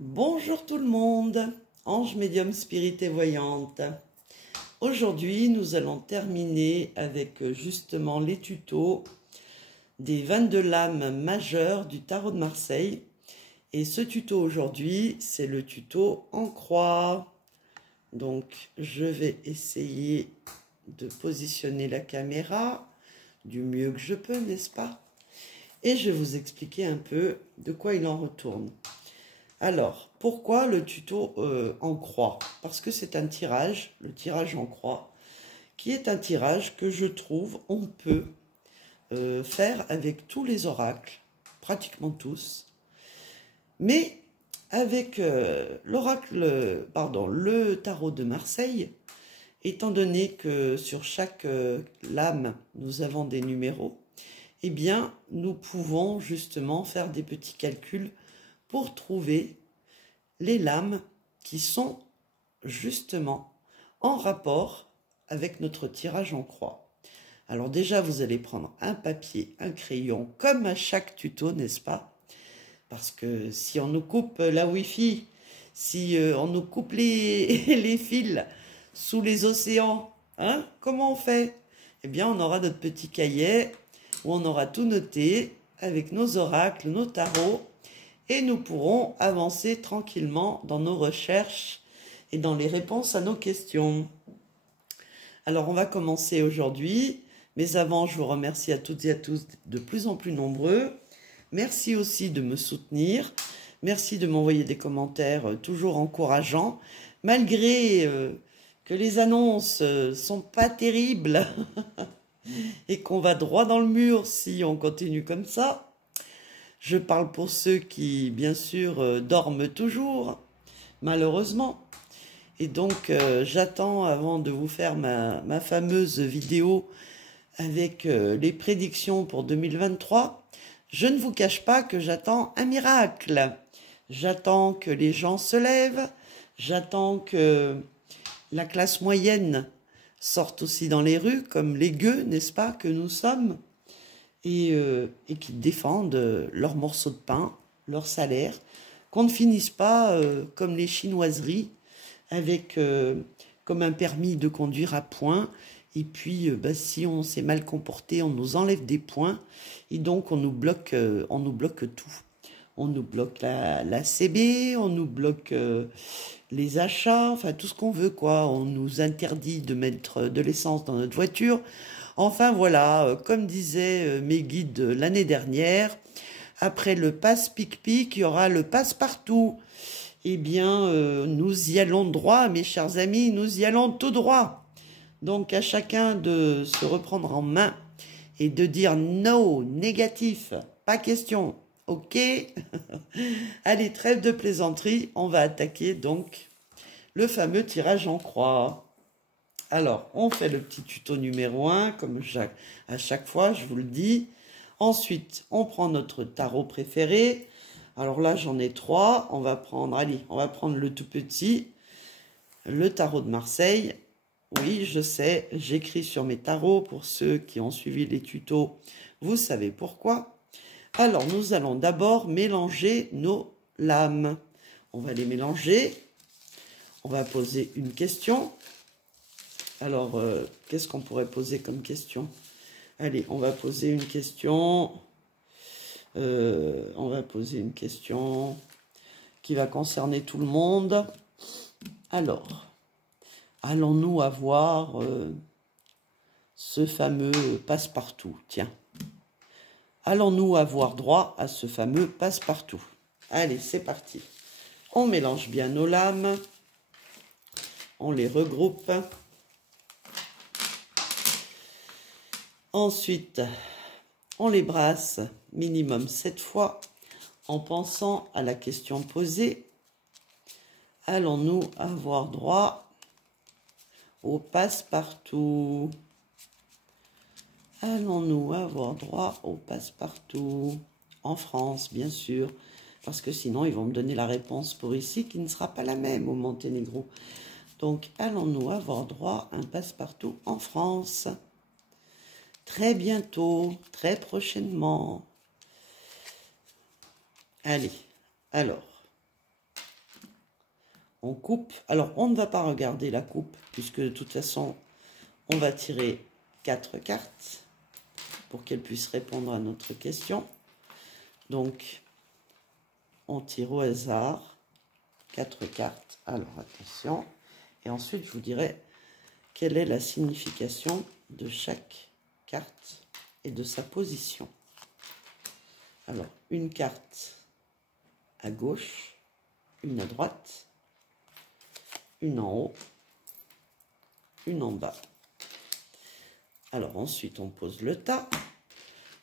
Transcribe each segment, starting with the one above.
Bonjour tout le monde, Ange médium spirit et voyante. Aujourd'hui, nous allons terminer avec justement les tutos des 22 lames majeures du tarot de Marseille. Et ce tuto aujourd'hui, c'est le tuto en croix. Donc, je vais essayer de positionner la caméra du mieux que je peux, n'est-ce pas? Et je vais vous expliquer un peu de quoi il en retourne. Alors, pourquoi le tuto en croix? Parce que c'est un tirage, le tirage en croix, qui est un tirage que je trouve on peut faire avec tous les oracles, pratiquement tous. Mais avec le tarot de Marseille, étant donné que sur chaque lame, nous avons des numéros, eh bien, nous pouvons justement faire des petits calculs pour trouver les lames qui sont justement en rapport avec notre tirage en croix. Alors déjà, vous allez prendre un papier, un crayon, comme à chaque tuto, n'est-ce pas? Parce que si on nous coupe la Wi-Fi, si on nous coupe les fils sous les océans, hein, comment on fait? Eh bien, on aura notre petit cahier où on aura tout noté avec nos oracles, nos tarots, et nous pourrons avancer tranquillement dans nos recherches et dans les réponses à nos questions. Alors, on va commencer aujourd'hui, mais avant, je vous remercie à toutes et à tous de plus en plus nombreux. Merci aussi de me soutenir. Merci de m'envoyer des commentaires toujours encourageants, malgré que les annonces sont pas terribles et qu'on va droit dans le mur si on continue comme ça. Je parle pour ceux qui, bien sûr, dorment toujours, malheureusement. Et donc, j'attends, avant de vous faire ma fameuse vidéo avec les prédictions pour 2023, je ne vous cache pas que j'attends un miracle. J'attends que les gens se lèvent, j'attends que la classe moyenne sorte aussi dans les rues, comme les gueux, n'est-ce pas, que nous sommes, et qui défendent leurs morceaux de pain, leur salaire, qu'on ne finisse pas comme les chinoiseries, avec comme un permis de conduire à points, et puis si on s'est mal comporté, on nous enlève des points, et donc on nous bloque tout. On nous bloque la CB, on nous bloque les achats, enfin tout ce qu'on veut, quoi. On nous interdit de mettre de l'essence dans notre voiture. Enfin voilà, comme disaient mes guides l'année dernière, après le passe pic-pic, il y aura le passe partout. Eh bien, nous y allons droit, mes chers amis, nous y allons tout droit. Donc à chacun de se reprendre en main et de dire non, négatif, pas question, ok. Allez, trêve de plaisanterie, on va attaquer donc le fameux tirage en croix. Alors, on fait le petit tuto numéro 1, comme à chaque fois, je vous le dis. Ensuite, on prend notre tarot préféré. Alors là, j'en ai 3. On va prendre le tout petit, le tarot de Marseille. Oui, je sais, j'écris sur mes tarots. Pour ceux qui ont suivi les tutos, vous savez pourquoi. Alors, nous allons d'abord mélanger nos lames. On va les mélanger. On va poser une question. Alors, qu'est-ce qu'on pourrait poser comme question? Allez, on va poser une question. On va poser une question qui va concerner tout le monde. Alors, allons-nous avoir ce fameux passe-partout? Tiens. Allons-nous avoir droit à ce fameux passe-partout? Allez, c'est parti. On mélange bien nos lames. On les regroupe. Ensuite, on les brasse minimum 7 fois en pensant à la question posée. Allons-nous avoir droit au passe-partout? Allons-nous avoir droit au passe-partout? En France, bien sûr, parce que sinon, ils vont me donner la réponse pour ici qui ne sera pas la même au Monténégro. Donc, allons-nous avoir droit à un passe-partout en France? Très bientôt, très prochainement. Allez, alors, on coupe. Alors, on ne va pas regarder la coupe, puisque de toute façon, on va tirer 4 cartes pour qu'elles puissent répondre à notre question. Donc, on tire au hasard 4 cartes. Alors, attention. Et ensuite, je vous dirai quelle est la signification de chaque carte et de sa position. Alors, une carte à gauche, une à droite, une en haut, une en bas. Alors ensuite, on pose le tas,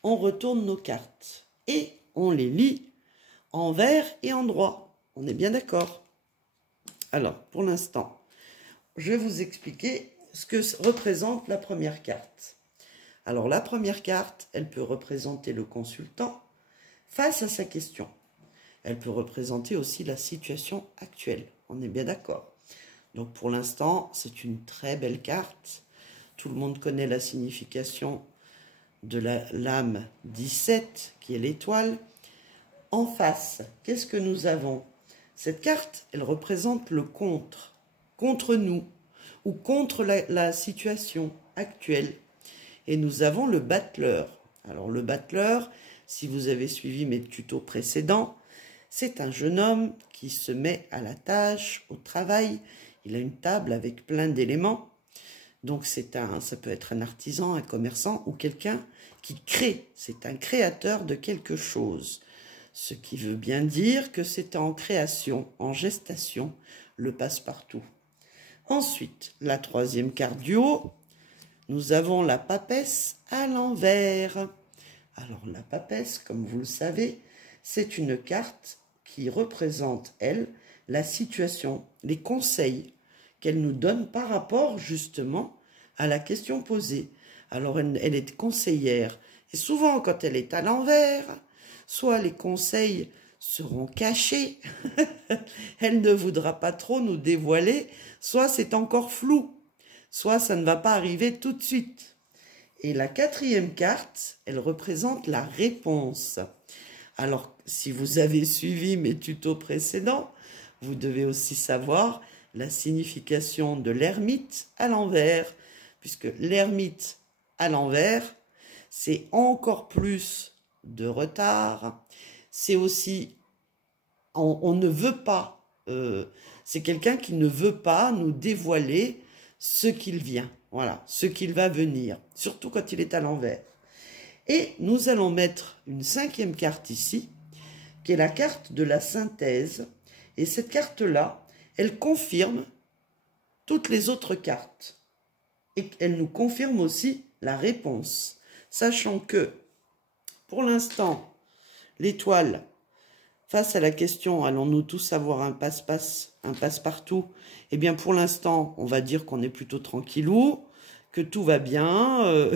on retourne nos cartes et on les lit en vert et en droit. On est bien d'accord? Alors, pour l'instant, je vais vous expliquer ce que représente la première carte. Alors, la première carte, elle peut représenter le consultant face à sa question. Elle peut représenter aussi la situation actuelle. On est bien d'accord. Donc, pour l'instant, c'est une très belle carte. Tout le monde connaît la signification de la lame 17, qui est l'étoile. En face, qu'est-ce que nous avons? Cette carte, elle représente le contre nous, ou contre la situation actuelle. Et nous avons le battleur. Alors le battleur, si vous avez suivi mes tutos précédents, c'est un jeune homme qui se met à la tâche, au travail. Il a une table avec plein d'éléments. Donc ça peut être un artisan, un commerçant ou quelqu'un qui crée. C'est un créateur de quelque chose. Ce qui veut bien dire que c'est en création, en gestation, le passe-partout. Ensuite, la troisième carte du haut, nous avons la papesse à l'envers. Alors la papesse, comme vous le savez, c'est une carte qui représente, elle, la situation, les conseils qu'elle nous donne par rapport justement à la question posée. Alors elle est conseillère. Et souvent quand elle est à l'envers, soit les conseils seront cachés, elle ne voudra pas trop nous dévoiler, soit c'est encore flou, soit ça ne va pas arriver tout de suite. Et la quatrième carte, elle représente la réponse. Alors, si vous avez suivi mes tutos précédents, vous devez aussi savoir la signification de l'ermite à l'envers, puisque l'ermite à l'envers, c'est encore plus de retard. C'est aussi, on ne veut pas, c'est quelqu'un qui ne veut pas nous dévoiler ce qu'il vient, voilà, ce qu'il va venir, surtout quand il est à l'envers. Et nous allons mettre une cinquième carte ici, qui est la carte de la synthèse. Et cette carte-là, elle confirme toutes les autres cartes. Et elle nous confirme aussi la réponse. Sachant que, pour l'instant, l'étoile, face à la question, allons-nous tous avoir un passe-partout? Eh bien, pour l'instant, on va dire qu'on est plutôt tranquillou, que tout va bien.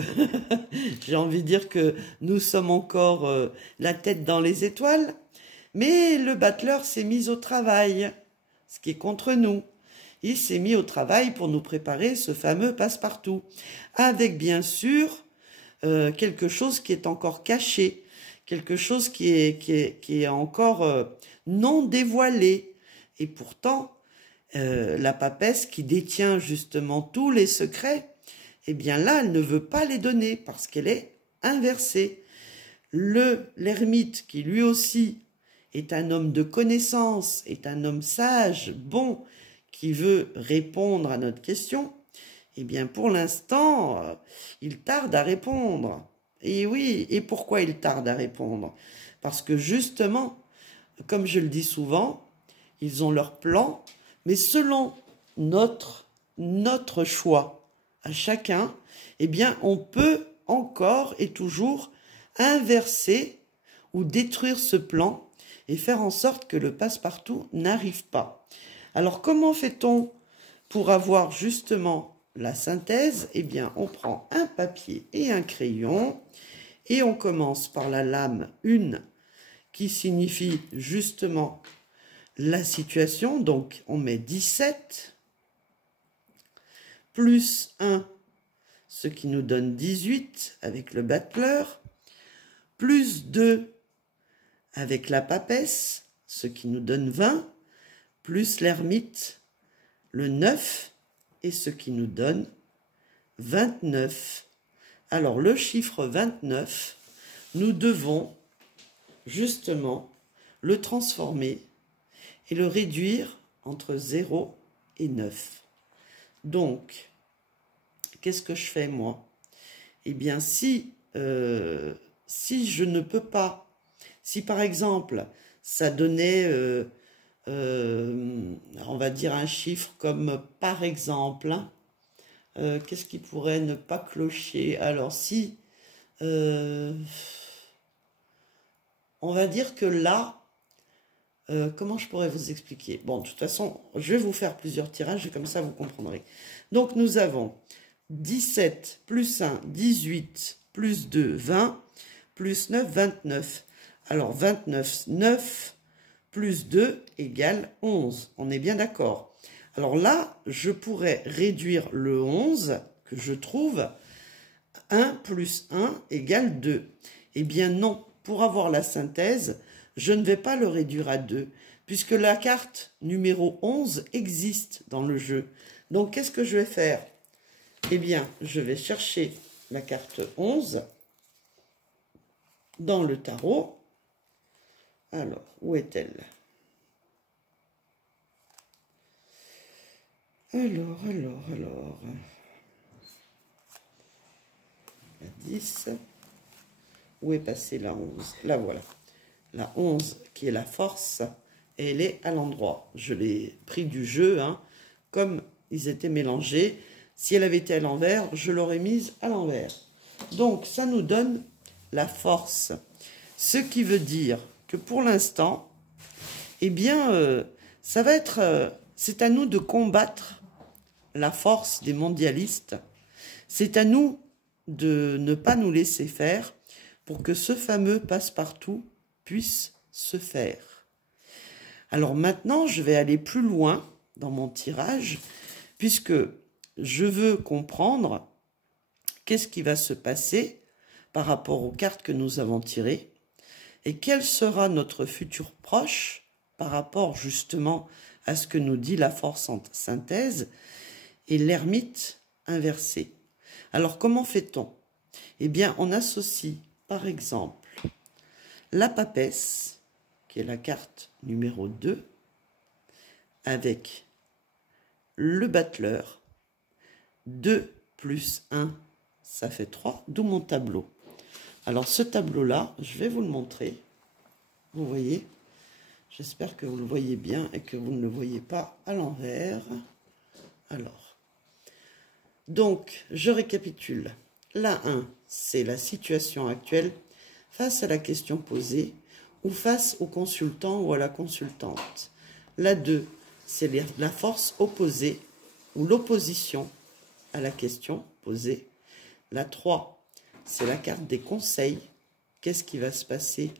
J'ai envie de dire que nous sommes encore la tête dans les étoiles. Mais le battleur s'est mis au travail, ce qui est contre nous. Il s'est mis au travail pour nous préparer ce fameux passe-partout. Avec bien sûr quelque chose qui est encore caché, quelque chose qui est encore non dévoilé. Et pourtant, la papesse qui détient justement tous les secrets, eh bien là, elle ne veut pas les donner parce qu'elle est inversée. L'ermite qui lui aussi est un homme de connaissance, est un homme sage, bon, qui veut répondre à notre question, eh bien pour l'instant, il tarde à répondre. Et oui, et pourquoi il tarde à répondre? Parce que justement, comme je le dis souvent, ils ont leur plan, mais selon notre choix à chacun, eh bien on peut encore et toujours inverser ou détruire ce plan et faire en sorte que le passe-partout n'arrive pas. Alors comment fait-on pour avoir justement la synthèse? Eh bien on prend un papier et un crayon et on commence par la lame 1 qui signifie justement la situation. Donc on met 17 plus 1, ce qui nous donne 18 avec le battleur, plus 2 avec la papesse, ce qui nous donne 20, plus l'ermite, le 9 et ce qui nous donne 29. Alors, le chiffre 29, nous devons justement le transformer et le réduire entre 0 et 9. Donc, qu'est-ce que je fais moi? Eh bien, si je ne peux pas, si par exemple, ça donnait, on va dire un chiffre comme par exemple, hein, qu'est-ce qui pourrait ne pas clocher? Alors si, on va dire que là, comment je pourrais vous expliquer? Bon, de toute façon, je vais vous faire plusieurs tirages et comme ça vous comprendrez. Donc nous avons 17 plus 1, 18, plus 2, 20, plus 9, 29. Alors 29, 9 plus 2 égale 11. On est bien d'accord. Alors là, je pourrais réduire le 11 que je trouve 1 plus 1 égale 2. Eh bien non, pour avoir la synthèse, je ne vais pas le réduire à 2, puisque la carte numéro 11 existe dans le jeu. Donc qu'est-ce que je vais faire? Eh bien, je vais chercher la carte 11 dans le tarot. Alors, où est-elle? Alors. La 10. Où est passée la 11? La voilà. La 11 qui est la force, et elle est à l'endroit. Je l'ai pris du jeu, hein, comme ils étaient mélangés. Si elle avait été à l'envers, je l'aurais mise à l'envers. Donc, ça nous donne la force. Ce qui veut dire que pour l'instant, eh bien, ça va être... c'est à nous de combattre la force des mondialistes. C'est à nous de ne pas nous laisser faire pour que ce fameux passe-partout puisse se faire. Alors maintenant, je vais aller plus loin dans mon tirage, puisque je veux comprendre qu'est-ce qui va se passer par rapport aux cartes que nous avons tirées et quel sera notre futur proche par rapport justement à ce que nous dit la force en synthèse et l'ermite inversé. Alors comment fait-on? Eh bien, on associe par exemple la papesse, qui est la carte numéro 2, avec le battleur. 2 plus 1, ça fait 3, d'où mon tableau. Alors ce tableau-là, je vais vous le montrer. Vous voyez? J'espère que vous le voyez bien et que vous ne le voyez pas à l'envers. Alors, donc, je récapitule. La 1, c'est la situation actuelle face à la question posée ou face au consultant ou à la consultante. La 2, c'est la force opposée ou l'opposition à la question posée. La 3, c'est la carte des conseils. Qu'est-ce qui va se passer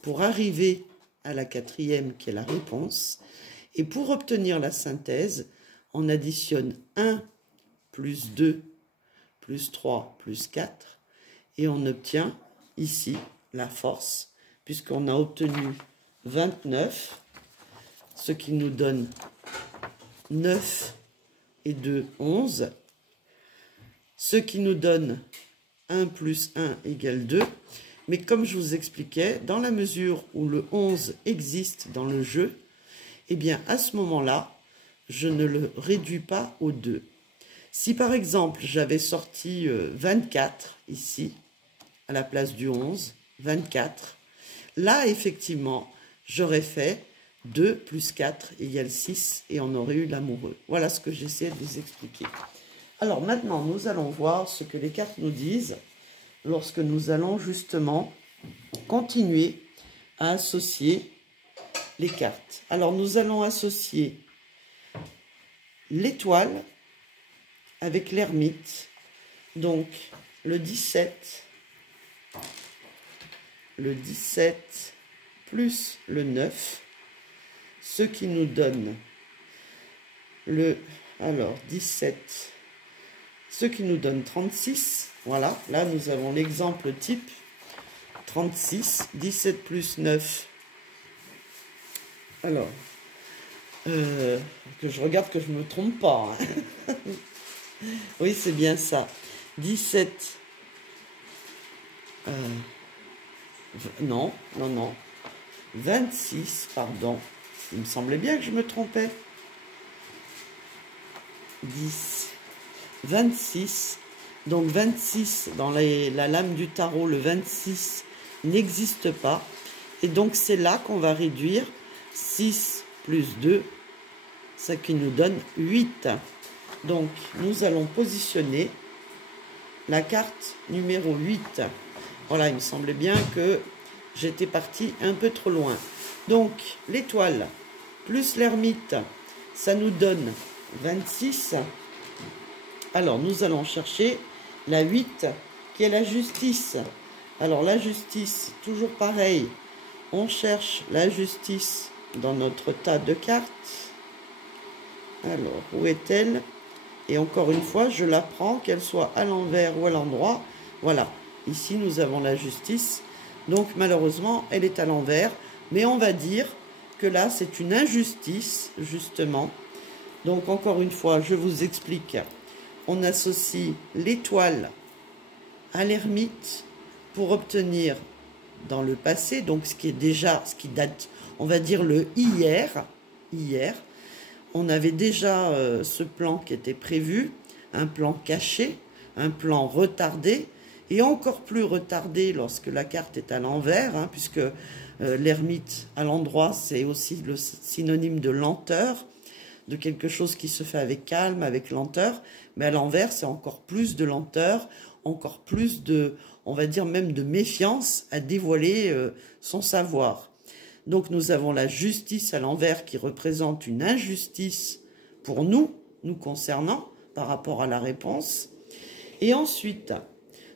pour arriver à la 4e qui est la réponse? Et pour obtenir la synthèse, on additionne 1 plus 2 plus 3 plus 4 et on obtient ici la force puisqu'on a obtenu 29, ce qui nous donne 9 et 2, 11, ce qui nous donne 1 plus 1 égale 2. Mais comme je vous expliquais, dans la mesure où le 11 existe dans le jeu, eh bien à ce moment-là, je ne le réduis pas au 2. Si par exemple j'avais sorti 24 ici, à la place du 11, 24, là effectivement, j'aurais fait 2 plus 4 égale 6 et on aurait eu l'amoureux. Voilà ce que j'essaie de vous expliquer. Alors maintenant, nous allons voir ce que les cartes nous disent lorsque nous allons justement continuer à associer les cartes. Alors nous allons associer l'étoile avec l'ermite. Donc le 17 plus le 9, ce qui nous donne le 17, ce qui nous donne 36. Voilà, là nous avons l'exemple type 36, 17 plus 9. Alors, Que je regarde que je me trompe pas. Hein. Oui, c'est bien ça. 17. Non, non, non. 26, pardon. Il me semblait bien que je me trompais. 10. 26. Donc 26, dans la lame du tarot, le 26 n'existe pas. Et donc c'est là qu'on va réduire 6 plus 2, ce qui nous donne 8. Donc nous allons positionner la carte numéro 8. Voilà, il me semblait bien que j'étais partie un peu trop loin. Donc l'étoile plus l'ermite, ça nous donne 26. Alors nous allons chercher la 8 qui est la justice. Alors la justice, toujours pareil, on cherche la justice dans notre tas de cartes. Alors, où est-elle? Et encore une fois, je la prends, qu'elle soit à l'envers ou à l'endroit. Voilà, ici nous avons la justice. Donc malheureusement, elle est à l'envers. Mais on va dire que là, c'est une injustice, justement. Donc encore une fois, je vous explique. On associe l'étoile à l'ermite pour obtenir dans le passé, donc ce qui est déjà, ce qui date, on va dire le hier, on avait déjà ce plan qui était prévu, un plan caché, un plan retardé, et encore plus retardé lorsque la carte est à l'envers, hein, puisque l'ermite à l'endroit, c'est aussi le synonyme de lenteur, de quelque chose qui se fait avec calme, avec lenteur, mais à l'envers, c'est encore plus de lenteur, encore plus de, on va dire même de méfiance à dévoiler son savoir. Donc nous avons la justice à l'envers qui représente une injustice pour nous concernant par rapport à la réponse. Et ensuite,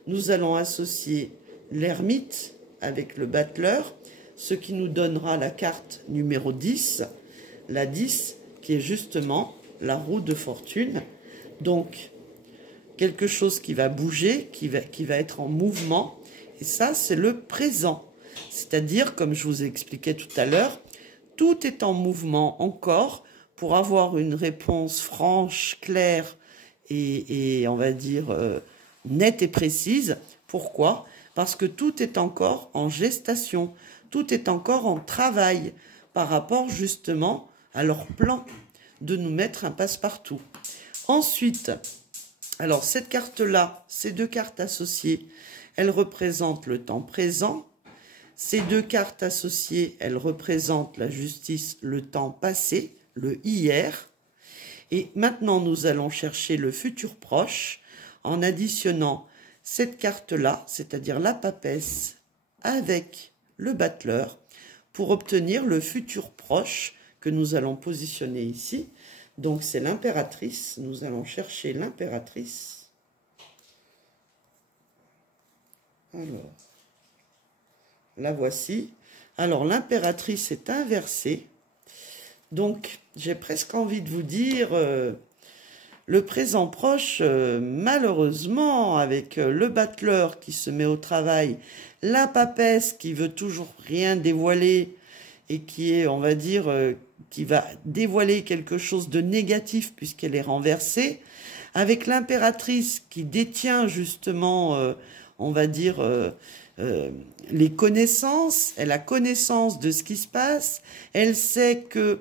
nous allons associer l'ermite avec le battleur, ce qui nous donnera la carte numéro 10, la 10 qui est justement la roue de fortune. Donc, quelque chose qui va bouger, qui va être en mouvement. Et ça, c'est le présent. C'est-à-dire, comme je vous ai expliqué tout à l'heure, tout est en mouvement encore pour avoir une réponse franche, claire et on va dire nette et précise. Pourquoi? Parce que tout est encore en gestation, tout est encore en travail par rapport justement à leur plan de nous mettre un passe-partout. Ensuite, alors cette carte-là, ces deux cartes associées, elles représentent le temps présent. Ces deux cartes associées, elles représentent la justice, le temps passé, le hier. Et maintenant, nous allons chercher le futur proche en additionnant cette carte-là, c'est-à-dire la papesse, avec le battleur, pour obtenir le futur proche que nous allons positionner ici. Donc c'est l'impératrice, nous allons chercher l'impératrice. Alors, la voici. Alors l'impératrice est inversée. Donc j'ai presque envie de vous dire, le présent proche, malheureusement, avec le battleur qui se met au travail, la papesse qui veut toujours rien dévoiler et qui est, on va dire, qui va dévoiler quelque chose de négatif puisqu'elle est renversée, avec l'impératrice qui détient justement, on va dire, les connaissances, elle a connaissance de ce qui se passe, elle sait que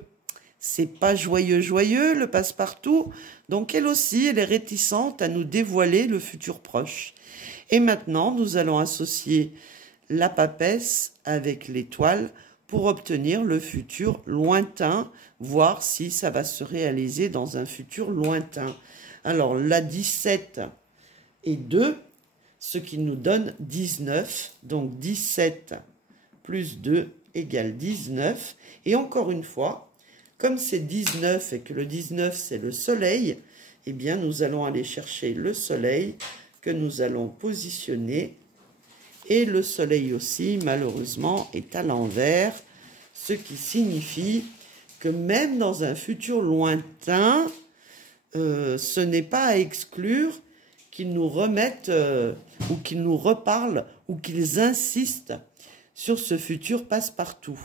c'est pas joyeux le passe-partout, donc elle aussi, elle est réticente à nous dévoiler le futur proche. Et maintenant, nous allons associer la papesse avec l'étoile pour obtenir le futur lointain, voir si ça va se réaliser dans un futur lointain. Alors, la 17 et 2, ce qui nous donne 19. Donc, 17 plus 2 égale 19. Et encore une fois, comme c'est 19 et que le 19, c'est le soleil, eh bien, nous allons aller chercher le soleil que nous allons positionner. Et le soleil aussi, malheureusement, est à l'envers, ce qui signifie que même dans un futur lointain, ce n'est pas à exclure qu'ils nous remettent ou qu'ils nous reparlent ou qu'ils insistent sur ce futur passe-partout.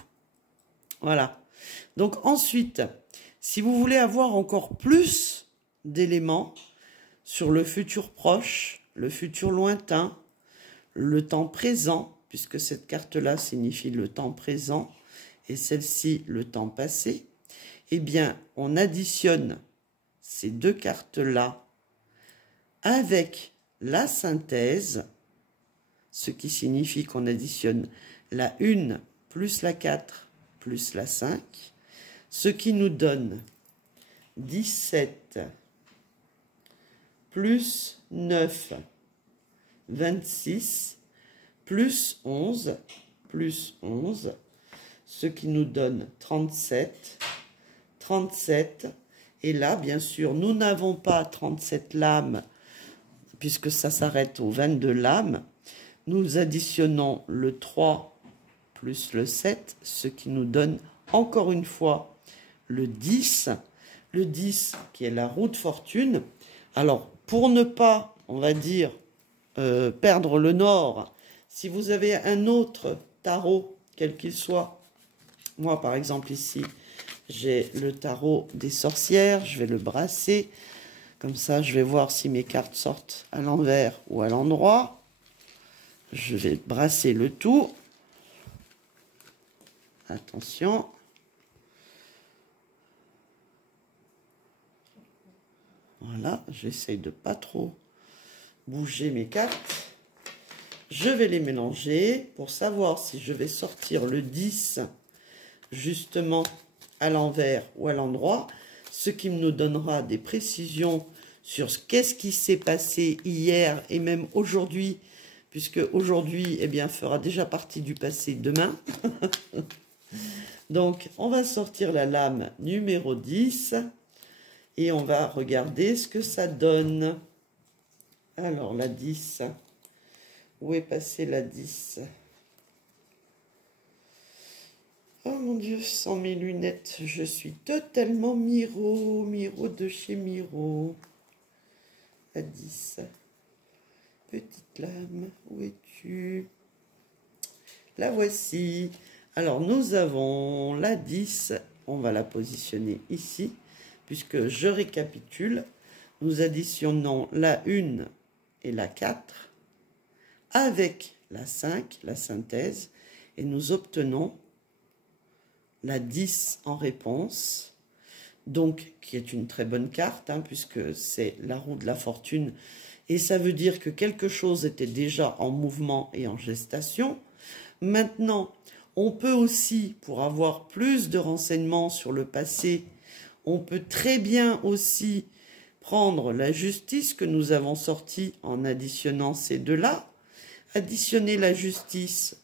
Voilà. Donc ensuite, Si vous voulez avoir encore plus d'éléments sur le futur proche, le futur lointain, le temps présent, puisque cette carte-là signifie le temps présent et celle-ci le temps passé, eh bien, on additionne ces deux cartes-là avec la synthèse, ce qui signifie qu'on additionne la 1 plus la 4 plus la 5, ce qui nous donne 17 plus 9, 26, plus 11, ce qui nous donne 37, 37. Et là, bien sûr, nous n'avons pas 37 lames, puisque ça s'arrête aux 22 lames. Nous additionnons le 3 plus le 7, ce qui nous donne encore une fois le 10. Le 10 qui est la roue de fortune. Alors, pour ne pas, on va dire, perdre le nord, si vous avez un autre tarot, quel qu'il soit, moi par exemple ici, j'ai le tarot des sorcières, je vais le brasser, comme ça je vais voir si mes cartes sortent à l'envers ou à l'endroit. Je vais brasser le tout. Attention. Voilà, j'essaye de pas trop bouger mes cartes. Je vais les mélanger pour savoir si je vais sortir le 10 justement à l'envers ou à l'endroit, ce qui nous donnera des précisions sur qu'est-ce qui s'est passé hier et même aujourd'hui, puisque aujourd'hui, eh bien, fera déjà partie du passé demain. Donc, on va sortir la lame numéro 10 et on va regarder ce que ça donne. Alors, la 10, où est passée la 10? Oh mon Dieu, sans mes lunettes, je suis totalement Miro de chez Miro. La 10. Petite lame, où es-tu? La voici. Alors, nous avons la 10. On va la positionner ici, puisque je récapitule. Nous additionnons la 1 et la 4 avec la 5, la synthèse, et nous obtenons la 10 en réponse, donc qui est une très bonne carte, hein, puisque c'est la roue de la fortune, et ça veut dire que quelque chose était déjà en mouvement et en gestation. Maintenant, on peut aussi, pour avoir plus de renseignements sur le passé, on peut très bien aussi prendre la justice que nous avons sortie en additionnant ces deux-là, additionner la justice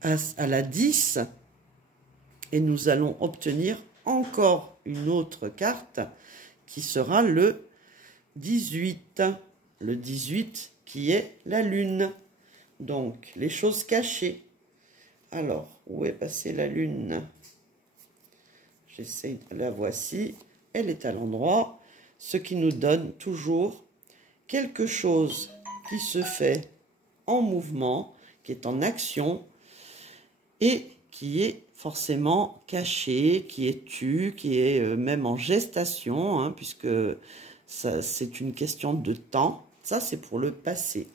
à la 10, et nous allons obtenir encore une autre carte qui sera le 18. Le 18 qui est la lune. Donc, les choses cachées. Alors, où est passée la lune? J'essaie, la voici. Elle est à l'endroit. Ce qui nous donne toujours quelque chose qui se fait en mouvement, qui est en action et qui est forcément caché, qui est tu, qui est même en gestation, hein, puisque c'est une question de temps. Ça, c'est pour le passé.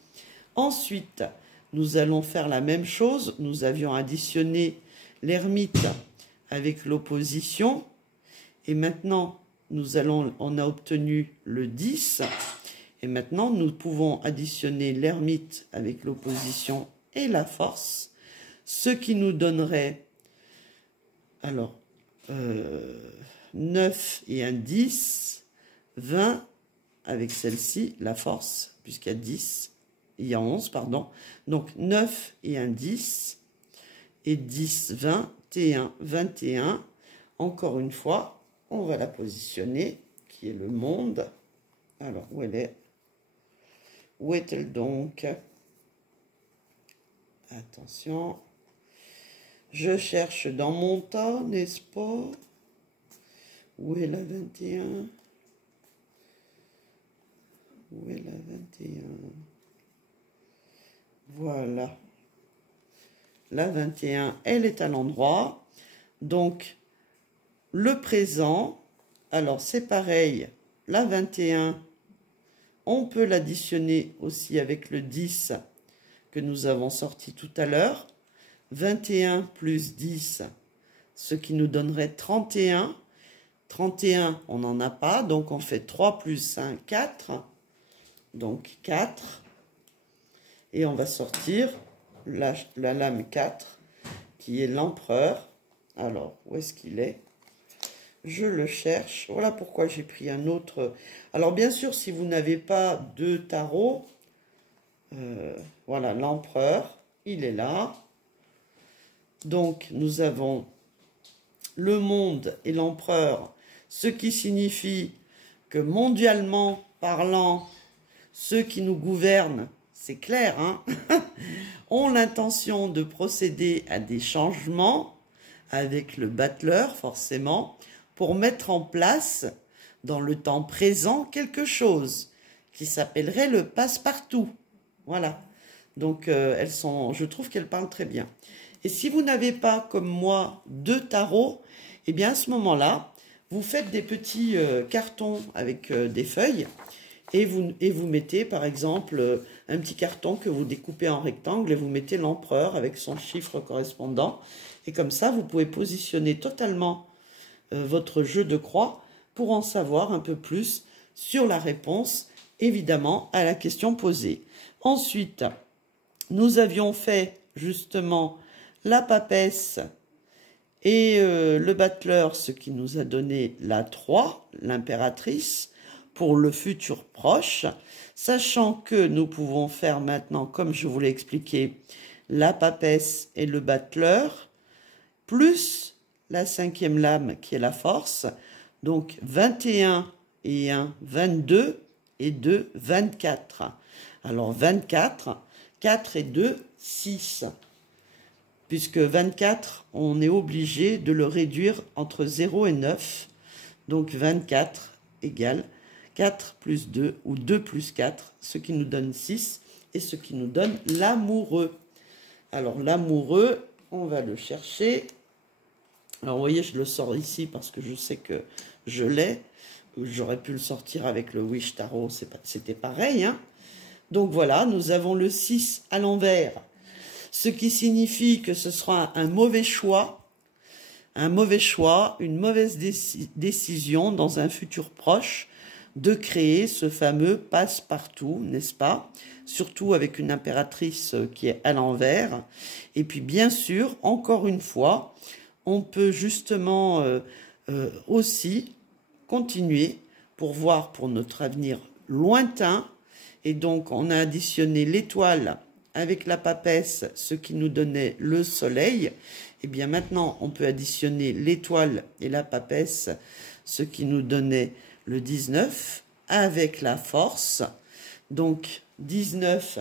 Ensuite, nous allons faire la même chose. Nous avions additionné l'ermite avec l'opposition. Et maintenant, on a obtenu le 10. Et maintenant, nous pouvons additionner l'ermite avec l'opposition et la force. Ce qui nous donnerait, alors, 9 et un 10, 20 avec celle-ci, la force, puisqu'il y a 10, il y a 11, pardon. Donc 9 et un 10, et 10, 21, 21. Encore une fois, on va la positionner, qui est le monde. Alors, où elle est? Où est-elle donc? Attention. Je cherche dans mon tas, n'est-ce pas? Où est la 21? Où est la 21? Voilà. La 21, elle est à l'endroit. Donc, le présent, alors c'est pareil, la 21, on peut l'additionner aussi avec le 10 que nous avons sorti tout à l'heure. 21 plus 10, ce qui nous donnerait 31. 31, on n'en a pas, donc on fait 3 plus 1, 4. Donc 4. Et on va sortir la lame 4, qui est l'empereur. Alors, où est-ce qu'il est? Je le cherche. Voilà pourquoi j'ai pris un autre. Alors, bien sûr, si vous n'avez pas de tarot, voilà, l'empereur, il est là. Donc, nous avons le monde et l'empereur, ce qui signifie que mondialement parlant, ceux qui nous gouvernent, c'est clair, hein, ont l'intention de procéder à des changements avec le battleur, forcément, pour mettre en place, dans le temps présent, quelque chose qui s'appellerait le passe-partout. Voilà. Donc, je trouve qu'elles parlent très bien. Et si vous n'avez pas, comme moi, de tarot, eh bien, à ce moment-là, vous faites des petits cartons avec des feuilles et vous mettez, par exemple, un petit carton que vous découpez en rectangle et vous mettez l'empereur avec son chiffre correspondant. Et comme ça, vous pouvez positionner totalement votre jeu de croix pour en savoir un peu plus sur la réponse, évidemment, à la question posée. Ensuite, nous avions fait, justement, la papesse et le battleur, ce qui nous a donné la 3, l'impératrice, pour le futur proche, sachant que nous pouvons faire maintenant, comme je vous l'ai expliqué, la papesse et le battleur, plus la 5e lame qui est la force, donc 21 et 1, 22 et 2, 24. Alors 24, 4 et 2, 6. Puisque 24, on est obligé de le réduire entre 0 et 9. Donc 24 égale 4 plus 2 ou 2 plus 4, ce qui nous donne 6 et ce qui nous donne l'amoureux. Alors l'amoureux, on va le chercher. Alors vous voyez, je le sors ici parce que je sais que je l'ai. J'aurais pu le sortir avec le Wish Tarot, c'était pareil, hein. Donc voilà, nous avons le 6 à l'envers, ce qui signifie que ce sera un mauvais choix, une mauvaise décision dans un futur proche de créer ce fameux passe-partout, n'est-ce pas? Surtout avec une impératrice qui est à l'envers. Et puis bien sûr, encore une fois, on peut justement aussi continuer pour voir pour notre avenir lointain. Et donc, on a additionné l'étoile avec la papesse, ce qui nous donnait le soleil. Et bien maintenant, on peut additionner l'étoile et la papesse, ce qui nous donnait le 19, avec la force. Donc, 19,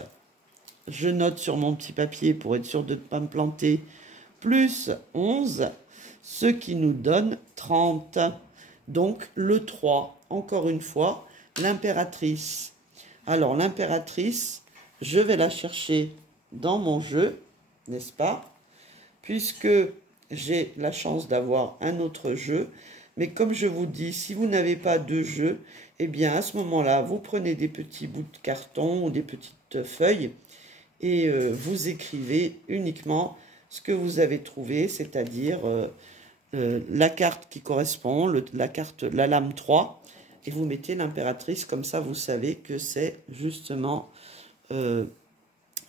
je note sur mon petit papier pour être sûr de ne pas me planter, plus 11, ce qui nous donne 30. Donc, le 3, encore une fois, l'impératrice. Alors, l'impératrice, je vais la chercher dans mon jeu, n'est-ce pas? Puisque j'ai la chance d'avoir un autre jeu. Mais comme je vous dis, si vous n'avez pas de jeu, eh bien, à ce moment-là, vous prenez des petits bouts de carton ou des petites feuilles et vous écrivez uniquement ce que vous avez trouvé, c'est-à-dire la carte qui correspond, la lame 3, et vous mettez l'impératrice, comme ça vous savez que c'est justement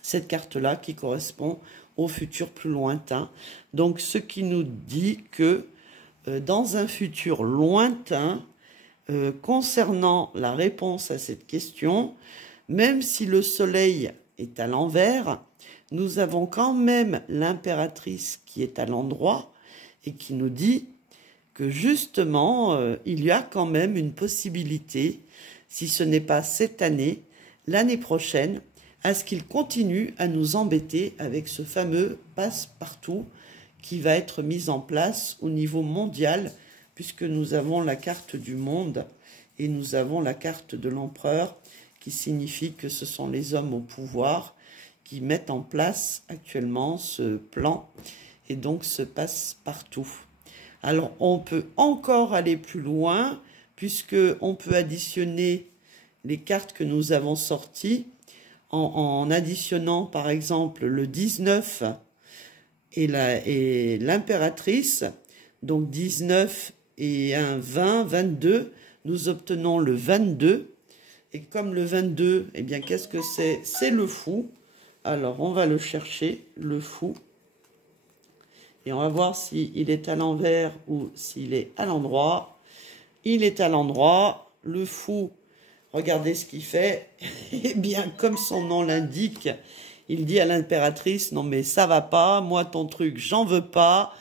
cette carte-là qui correspond au futur plus lointain. Donc ce qui nous dit que dans un futur lointain, concernant la réponse à cette question, même si le soleil est à l'envers, nous avons quand même l'impératrice qui est à l'endroit et qui nous dit que justement, il y a quand même une possibilité, si ce n'est pas cette année, l'année prochaine, à ce qu'il continue à nous embêter avec ce fameux passe-partout qui va être mis en place au niveau mondial, puisque nous avons la carte du monde et nous avons la carte de l'empereur, qui signifie que ce sont les hommes au pouvoir qui mettent en place actuellement ce plan et donc ce passe-partout. Alors, on peut encore aller plus loin, puisque on peut additionner les cartes que nous avons sorties en additionnant, par exemple, le 19 et l'impératrice. Donc, 19 et un 20, 22, nous obtenons le 22. Et comme le 22, eh bien, qu'est-ce que c'est? C'est le fou. Alors, on va le chercher, le fou. Et on va voir s'il est à l'envers ou s'il est à l'endroit. Il est à l'endroit. Le fou, regardez ce qu'il fait. Eh bien, comme son nom l'indique, il dit à l'impératrice, non mais ça va pas, moi ton truc, j'en veux pas.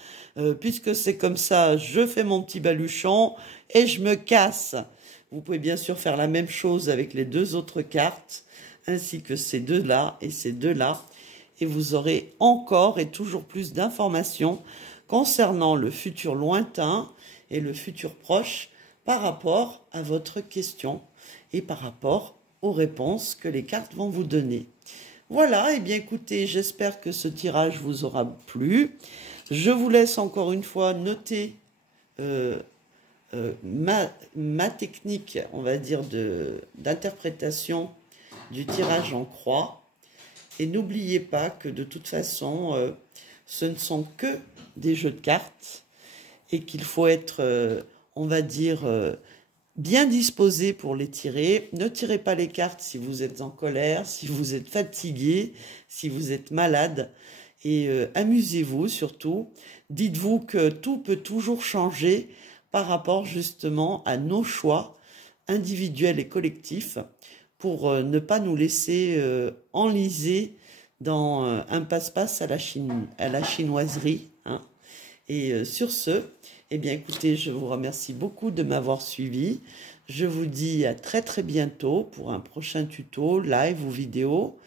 Puisque c'est comme ça, je fais mon petit baluchon et je me casse. Vous pouvez bien sûr faire la même chose avec les deux autres cartes, ainsi que ces deux-là et ces deux-là. Et vous aurez encore et toujours plus d'informations concernant le futur lointain et le futur proche par rapport à votre question et par rapport aux réponses que les cartes vont vous donner. Voilà, et bien écoutez, j'espère que ce tirage vous aura plu. Je vous laisse encore une fois noter ma technique, on va dire, d'interprétation du tirage en croix. Et n'oubliez pas que de toute façon, ce ne sont que des jeux de cartes et qu'il faut être, on va dire, bien disposé pour les tirer. Ne tirez pas les cartes si vous êtes en colère, si vous êtes fatigué, si vous êtes malade. Et amusez-vous surtout. Dites-vous que tout peut toujours changer par rapport justement à nos choix individuels et collectifs pour ne pas nous laisser enliser dans un passe-passe à la chinoiserie. Hein. Et sur ce, eh bien écoutez, je vous remercie beaucoup de m'avoir suivi. Je vous dis à très très bientôt pour un prochain tuto, live ou vidéo.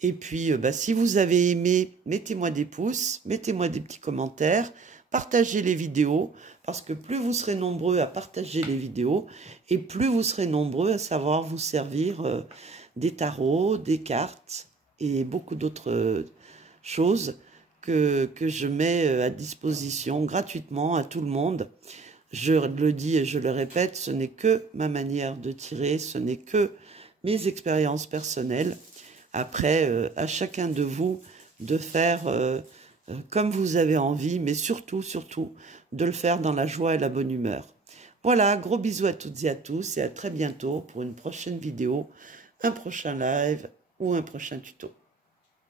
Et puis, si vous avez aimé, mettez-moi des pouces, mettez-moi des petits commentaires, partagez les vidéos, parce que plus vous serez nombreux à partager les vidéos, et plus vous serez nombreux à savoir vous servir des tarots, des cartes, et beaucoup d'autres choses que je mets à disposition gratuitement à tout le monde. Je le dis et je le répète, ce n'est que ma manière de tirer, ce n'est que mes expériences personnelles. Après, à chacun de vous de faire comme vous avez envie, mais surtout, surtout, de le faire dans la joie et la bonne humeur. Voilà, gros bisous à toutes et à tous et à très bientôt pour une prochaine vidéo, un prochain live ou un prochain tuto.